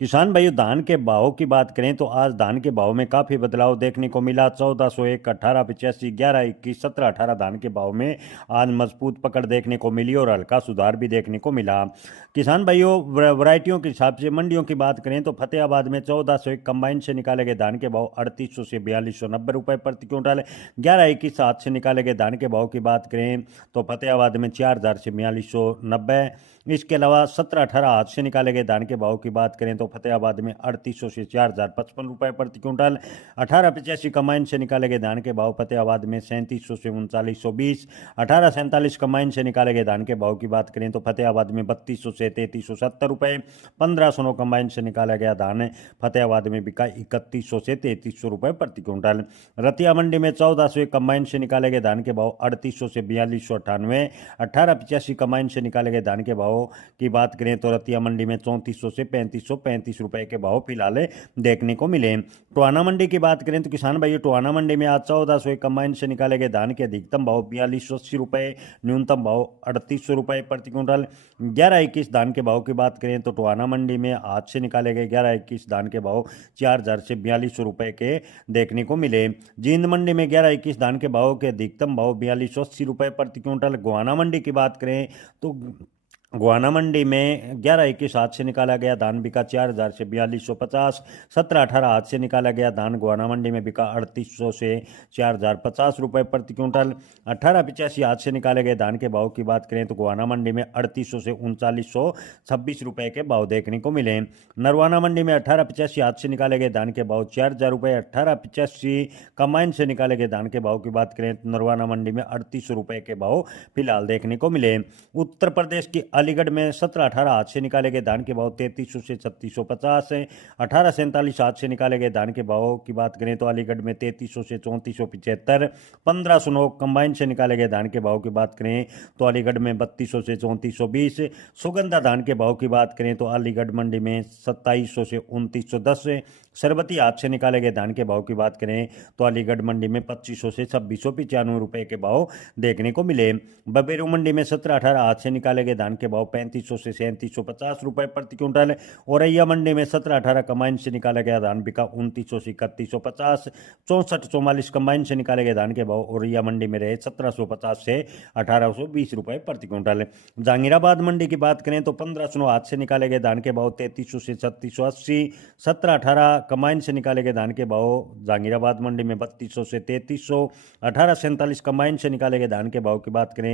किसान भाइयों, धान के भाव की बात करें तो आज धान के भाव में काफी बदलाव देखने को मिला। 1401, 1885, 1121, 1718 धान के भाव में आज मजबूत पकड़ देखने को मिली और हल्का सुधार भी देखने को मिला। किसान भाइयों, वैरायटियों के हिसाब से मंडियों की बात करें तो फतेहाबाद में 1401 कंबाइन से निकाले गए धान के भाव 3800 से 4290 रुपए प्रति क्विंटल। 1121 हाथ से निकाले गए धान के भाव की बात करें तो फतेहाबाद में 4000 से 4290। इसके अलावा 1718 हाथ से निकाले गए धान के भाव की बात करें तो फतेहाबाद में 3800 से 4055 रुपए प्रति क्विंटल। 1885 कमाइन से निकाले गए धान के भाव फतेहाबाद में 3700 से 3920। 1847 कमाइन से निकाले गए धान के भाव की बात करें तो फतेहाबाद में 3200 से 3370 रुपए। 1509 कमाइन से निकाला गया धान फतेहाबाद में बिका 3100 से 3300 रुपए प्रति क्विंटल। रतिया मंडी में 1401 कमाइन से निकाले गए धान के भाव 3800 से 4298। 1885 कमाइन से निकाले गए धान के भाव की बात करें तो रतिया मंडी में 3400 से 3535 रुपए के भाव फिलहाल देखने को मिले। टोहाना मंडी की बात करें तो किसान भाइयों, टोहाना मंडी में आज 1401 कम्बाइन से निकाले गए धान के अधिकतम भाव 4280 रुपए, न्यूनतम भाव 3800 रुपए प्रति क्विंटल। 1121 धान के भाव की बात करें तो टोहाना मंडी में आज से निकाले गए 1121 धान के भाव 4000 से 4200 रुपए के देखने को मिले। जींद मंडी में 1121 धान के भाव के अधिकतम भाव 4280 रुपए प्रति क्विंटल। गोहाना मंडी की बात करें तो गोहाना मंडी में 1121 हाथ से निकाला गया धान बिका 4000 से 4250। 1718 हाथ से निकाला गया धान गोहाना मंडी में बिका 3800 से 4050 रुपए प्रति क्विंटल। 1885 हाथ से निकाले गए धान के भाव की बात करें तो गोहाना मंडी में 3800 से 3926 रुपए के भाव देखने को मिले। नरवाना मंडी में 1885 हाथ से निकाले गए धान के भाव 4000 रुपए। 1885 कमाइन से निकाले गए धान के भाव की बात करें तो नरवाना मंडी में 3800 रुपए के भाव फिलहाल देखने को मिले। उत्तर प्रदेश की अलीगढ़ में 1718 हाथ से निकाले गए धान के भाव 3300 से 3650 है। 1847 हाथ से निकाले गए धान के भाव की बात करें तो अलीगढ़ में 3300 से 3475। 1509 कंबाइन से निकाले गए धान के भाव की बात करें तो अलीगढ़ में 3200 से 3420। सुगंधा धान के भाव की बात करें तो अलीगढ़ मंडी में 2700 से 2910। सरबती हाथ से निकाले गए धान के भाव की बात करें तो अलीगढ़ मंडी में 2500 से 2695 रुपए के भाव देखने को मिले। बबेरू मंडी में 1718 हाथ से निकाले गए धान के भाव 3500 से 3750 रुपए प्रति क्विंटल। औरैया मंडी में 1718 कमाइन से निकाला गया धान बिका 2900 से 3150। 6444 कमाइन से निकाले गए धान के भाव औरैया मंडी में रहे 1750 से 1820 रुपए प्रति क्विंटल। जहांगीराबाद मंडी की बात करें तो 1500 हाथ से निकाले गए धान के भाव 3300 से 3680। 1718 कमाइन से निकाले गए धान के भाव जहांगीराबाद मंडी में 3200 से 3300। 1847 कमाइन से निकाले गए धान के भाव की बात करें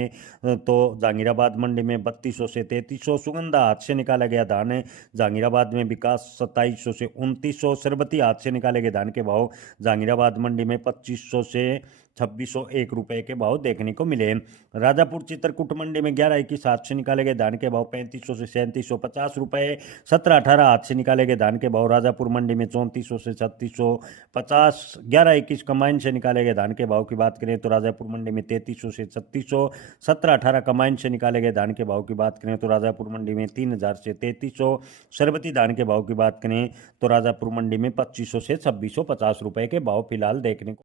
तो जहांगीराबाद मंडी में 3200 से 3300। सुगंधा हाथ से निकाला गया धान जहांगीराबाद में बिका 2700 से 2900। सरबती हाथ से निकाले गए धान के भाव जहांगीराबाद मंडी में 2500 से 2601 रुपए के भाव देखने को मिले। राजापुर चित्रकूट मंडी में 1121 हाथ से निकाले गए धान के भाव 3500 से 3750 रुपए। 1718 हाथ से निकाले गए धान के भाव राजापुर मंडी में 3400 से 3650। 1121 कमाइन से निकाले गए धान के भाव की बात करें तो राजापुर मंडी में 3300 से 3600। 1718 कमाइन से निकाले गए धान के भाव की बात करें तो राजापुर मंडी में 3000 से 3300। सरबती धान के भाव की बात करें तो राजापुर मंडी में 2500 से 2650 रुपए के भाव फिलहाल देखने को